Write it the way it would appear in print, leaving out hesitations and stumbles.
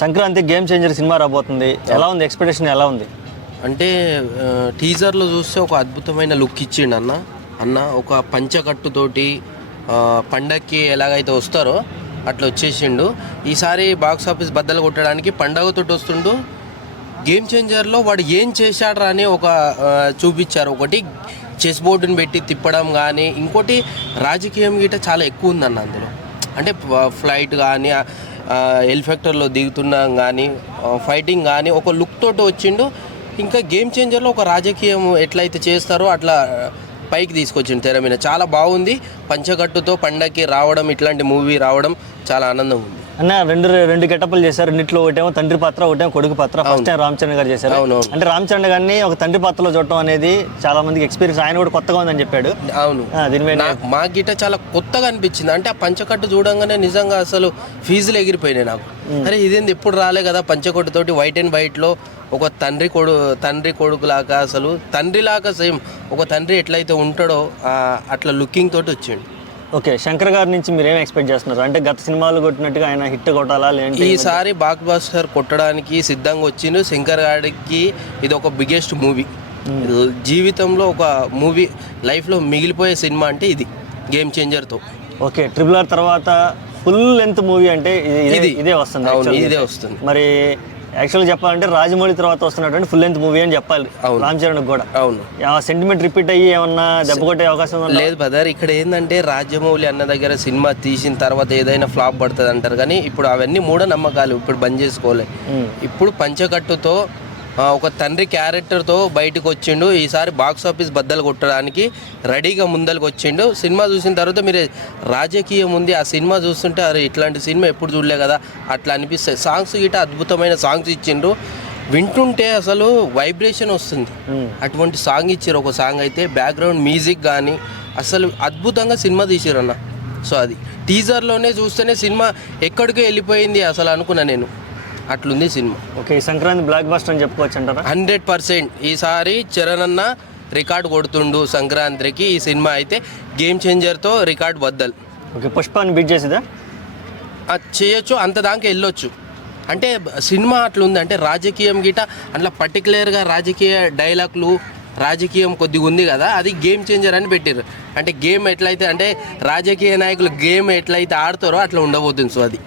Sankranti game changer cinema రాబోతుంది, ఎలా ఉంది ఎక్స్పెక్టేషన్, ఎలా ఉంది? అంటే టీజర్లో చూస్తే ఒక అద్భుతమైన లుక్ ఇచ్చిండు అన్న ఒక పంచకట్టుతోటి పండక్కి ఎలాగైతే వస్తారో అట్లా వచ్చేసిండు. ఈసారి బాక్స్ ఆఫీస్ బద్దలు కొట్టడానికి పండగతోటి వస్తుండు. గేమ్ చేంజర్లో వాడు ఏం చేశాడ్రా అని ఒక చూపించారు. ఒకటి చెస్ బోర్డుని పెట్టి తిప్పడం కానీ, ఇంకోటి రాజకీయం గిట్ట చాలా ఎక్కువ ఉందన్న అందులో. అంటే ఫ్లైట్ కానీ, హెలికాప్టర్లో దిగుతున్నాం కానీ, ఫైటింగ్ కానీ ఒక లుక్ తోటి వచ్చిండు. ఇంకా గేమ్ చేంజర్లో ఒక రాజకీయం ఎట్లయితే చేస్తారో అట్లా పైకి తీసుకొచ్చిండు తెర మీద. చాలా బాగుంది. పంచకట్టుతో పండగకి రావడం, ఇట్లాంటి మూవీ రావడం చాలా ఆనందం ఉంది అన్న. రెండు గెటప్లు చేశారు. రెండిట్లో ఒకటేమో తండ్రి పాత్ర, ఒకటేమో కొడుకు పాత్ర. ఫస్ట్ టైం రామ్ చరణ్ గారు చేశారు. అంటే రామ్ చరణ్ గారిని ఒక తండ్రి పాత్రలో చూడటం అనేది చాలా మందికి ఎక్స్పీరియన్స్. ఆయన కూడా కొత్తగా ఉందని చెప్పాడు. అవును, దీని మీద మా గిట్ట చాలా కొత్తగా అనిపించింది. అంటే ఆ పంచకట్టు చూడంగానే నిజంగా అసలు ఫీజులు ఎగిరిపోయినాయి నాకు. అరే ఇదేంది ఎప్పుడు రాలే కదా పంచకట్టుతోటి వైట్ అండ్ వైట్లో ఒక తండ్రి కొడుకు లాగా, అసలు తండ్రిలాగా సేమ్ ఒక తండ్రి ఎట్లయితే ఉంటాడో అట్లా లుకింగ్ తోటి వచ్చిండు. ఓకే, శంకర్ గారి నుంచి మీరు ఏం ఎక్స్పెక్ట్ చేస్తున్నారు? అంటే గత సినిమాలు కొట్టినట్టుగా ఆయన హిట్ కొట్టాలా లేదంటే? ఈసారి బాక్ బాస్టర్ కొట్టడానికి సిద్ధంగా వచ్చిండు. శంకర్ గారికి ఇది ఒక బిగ్గెస్ట్ మూవీ. జీవితంలో ఒక మూవీ లైఫ్లో మిగిలిపోయే సినిమా అంటే ఇది గేమ్ చేంజర్తో. ఓకే, RRR తర్వాత ఫుల్ లెంత్ మూవీ అంటే ఇదే వస్తుంది. ఇదే వస్తుంది. మరి యాక్చువల్గా చెప్పాలంటే రాజమౌళి తర్వాత వస్తున్నటువంటి ఫుల్ లెంత్ మూవీ అని చెప్పాలి రామ్ చరణ్ కూడా. అవును, సెంటిమెంట్ రిపీట్ అయ్యి ఏమన్నా దెబ్బ కొట్టే అవకాశం లేదు బ్రదర్. ఇక్కడ ఏంటంటే రాజమౌళి అన్న దగ్గర సినిమా తీసిన తర్వాత ఏదైనా ఫ్లాప్ పడుతుంది అంటారు, కానీ ఇప్పుడు అవన్నీ మూఢనమ్మకాలు ఇప్పుడు బంద్ చేసుకోలే. ఇప్పుడు పంచకట్టుతో ఒక తండ్రి క్యారెక్టర్తో బయటకు వచ్చిండు. ఈసారి బాక్స్ ఆఫీస్ బద్దలు కొట్టడానికి రెడీగా ముందరకు వచ్చిండు. సినిమా చూసిన తర్వాత మీరు రాజకీయం ఉంది, ఆ సినిమా చూస్తుంటే అరే ఇట్లాంటి సినిమా ఎప్పుడు చూడలే కదా అట్లా అనిపిస్తుంది. సాంగ్స్ గిట్ట అద్భుతమైన సాంగ్స్ ఇచ్చిండ్రు. వింటుంటే అసలు వైబ్రేషన్ వస్తుంది. అటువంటి సాంగ్ ఇచ్చారు. ఒక సాంగ్ అయితే బ్యాక్గ్రౌండ్ మ్యూజిక్ కానీ అసలు అద్భుతంగా సినిమా తీసిరన్న. సో అది టీజర్లోనే చూస్తేనే సినిమా ఎక్కడికో వెళ్ళిపోయింది అసలు అనుకున్నా నేను. అట్లుంది సినిమా. ఓకే, ఈ సంక్రాంతి బ్లాక్ బస్టర్ అని చెప్పుకోవచ్చు అంటారా? 100%. ఈసారి చరణ్ అన్న రికార్డు కొడుతుండు సంక్రాంతికి. ఈ సినిమా అయితే గేమ్ చేంజర్తో రికార్డు బద్దలు. ఓకే, పుష్పాన్ని బీట్ చేసిదా? చేయొచ్చు, అంత దాకా వెళ్ళొచ్చు. అంటే సినిమా అట్లుంది. అంటే రాజకీయం గిట అట్లా పర్టికులర్గా రాజకీయ డైలాగ్లు రాజకీయం కొద్దిగా ఉంది కదా, అది గేమ్ చేంజర్ అని పెట్టారు. అంటే గేమ్ ఎట్లయితే అంటే రాజకీయ నాయకులు గేమ్ ఎట్లయితే ఆడతారో అట్లా ఉండబోతుంది. సో అది